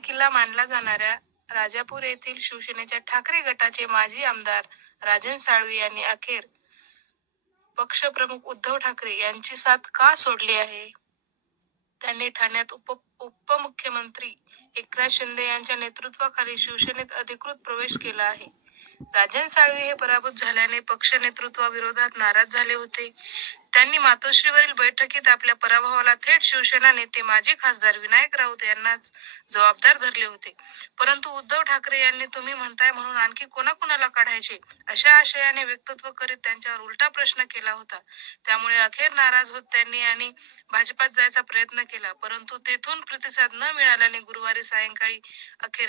किल्ला मानला जाणाऱ्या राजापूर येथील शिवसेनेच्या ठाकरे गटाचे माजी आमदार राजन साळवी यांनी अखेर पक्षप्रमुख उद्धव ठाकरे यांची साथ का सोडली आहे? त्यांनी ठाण्यात उपमुख्यमंत्री एकनाथ शिंदे यांच्या नेतृत्वाखाली शिवसेनेत अधिकृत प्रवेश केला आहे. राजन साळवी हे पराभूत झाल्याने पक्ष नेतृत्वाविरोधात नाराज झाले होते. त्यांनी मातोश्रीवरील बैठकीत आपल्या पराभवाला थेट शिवसेना नेते माजी खासदार विनायक राऊत यांनाच जबाबदार धरले होते. परंतु उद्धव ठाकरे यांनी तुम्ही म्हणताय म्हणून आणखी कोणाकोणाला काढायचे अशा आशयाने वक्तव्य करीत त्यांच्यावर उलटा प्रश्न केला होता. त्यामुळे अखेर नाराज होत त्यांनी आणि भाजपात जायचा प्रयत्न केला, परंतु तेथून प्रतिसाद न मिळाल्याने गुरुवारी सायंकाळी अखेर